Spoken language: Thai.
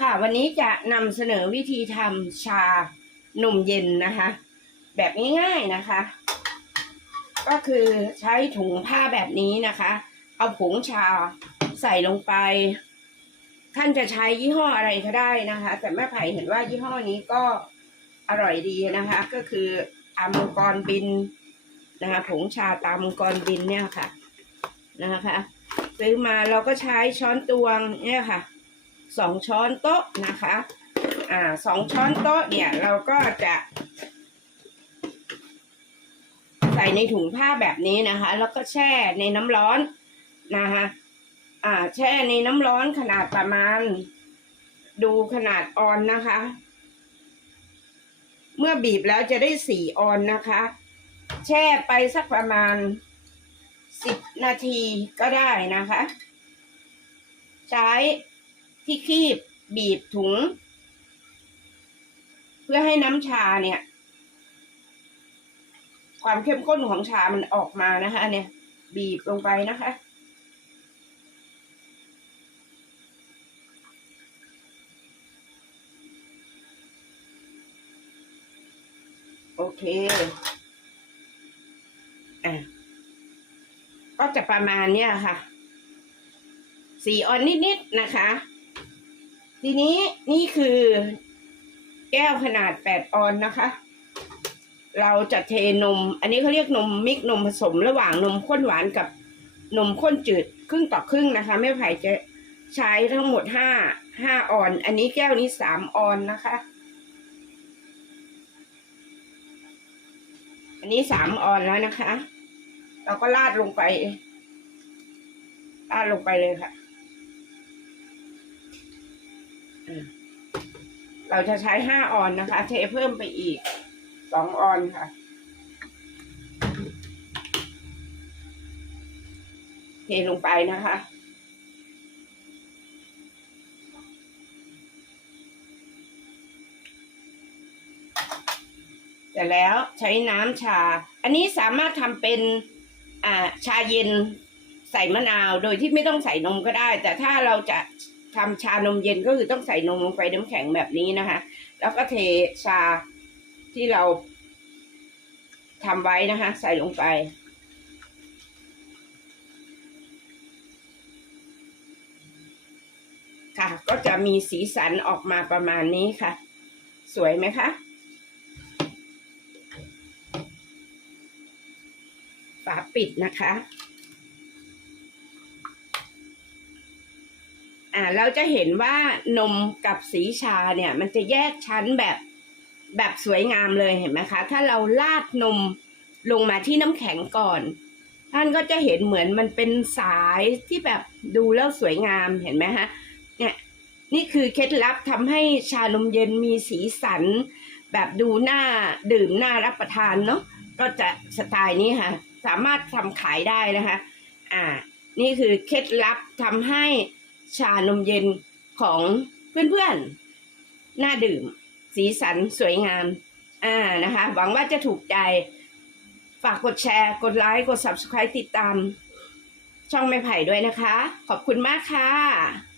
ค่ะ วันนี้จะนำเสนอวิธีทำชานมเย็นนะคะ แบบง่ายๆนะคะ ก็คือใช้ถุงผ้าแบบนี้นะคะ เอาผงชาใส่ลงไป ท่านจะใช้ยี่ห้ออะไรก็ได้นะคะ แต่แม่ไผ่เห็นว่ายี่ห้อนี้ก็อร่อยดีนะคะ ก็คืออามกรบินนะคะผงชาตามกรบินเนี่ยค่ะนะคะ ซื้อมาเราก็ใช้ช้อนตวงเนี่ยค่ะ สองช้อนโต๊ะนะคะ อ่าสองช้อนโต๊ะเนี่ยเราก็จะ ใส่ในถุงผ้าแบบนี้นะคะ แล้วก็แช่ในน้ำร้อนนะคะอ่า แช่ในน้ำร้อนขนาดประมาณ ดูขนาดออนนะคะ เมื่อบีบแล้วจะได้สี่ออนนะคะ แช่ไปสักประมาณสิบนาทีก็ได้นะคะ ใช้ ที่คีบบีบถุง เพื่อให้น้ำชาเนี่ย ความเข้มข้นของชามันออกมานะคะเนี่ย บีบลงไปนะคะโอเค อะ ก็จะประมาณเนี้ยค่ะ สีอ่อนนิดๆนะคะ ทีนี้นี่คือแก้วขนาดแปดออนนะคะ เราจะเทนม อันนี้เขาเรียกนมมิกนมผสมระหว่างนมข้นหวานกับนมข้นจืดครึ่งต่อครึ่งนะคะแม่ไผ่จะใช้ทั้งหมดห้าห้าออน อันนี้แก้วนี้สามออนนะคะ อันนี้สามออนแล้วนะคะ เราก็ราดลงไปราดลงไปเลยค่ะ เราจะใช้ห้าออนนะคะ เทเพิ่มไปอีกสองออนค่ะ เทลงไปนะคะเสร็จแล้วใช้น้ำชา อันนี้สามารถทำเป็นชาเย็นใส่มะนาวโดยที่ไม่ต้องใส่นมก็ได้ แต่ถ้าเราจะ ทำชานมเย็นก็คือต้องใส่นมลงไปน้ำแข็งแบบนี้นะคะ แล้วก็เทชาที่เราทำไว้นะคะ ใส่ลงไป ค่ะ ก็จะมีสีสันออกมาประมาณนี้ค่ะ สวยไหมคะฝาปิดนะคะ อ่าเราจะเห็นว่านมกับสีชาเนี่ย มันจะแยกชั้นแบบแบบสวยงามเลยเห็นไหมคะ ถ้าเราลาดนมลงมาที่น้ำแข็งก่อน ท่านก็จะเห็นเหมือนมันเป็นสายที่แบบดูแล้วสวยงามเห็นไหมฮะเนี่ยนี่คือเคล็ดลับทำให้ชานมเย็นมีสีสัน แบบดูหน่าดื่มหน่ารับประทานเนาะก็จะสไตล์นี้ค่ะ สามารถทำขายได้นะคะ อ่า นี่คือเคล็ดลับทำให้ ชานมเย็นของเพื่อนๆ น่าดื่ม สีสันสวยงาม อ่านะคะ หวังว่าจะถูกใจ ฝากกดแชร์ กดไลค์ กด subscribe ติดตาม ช่องแม่ไผ่ด้วยนะคะ ขอบคุณมากค่ะ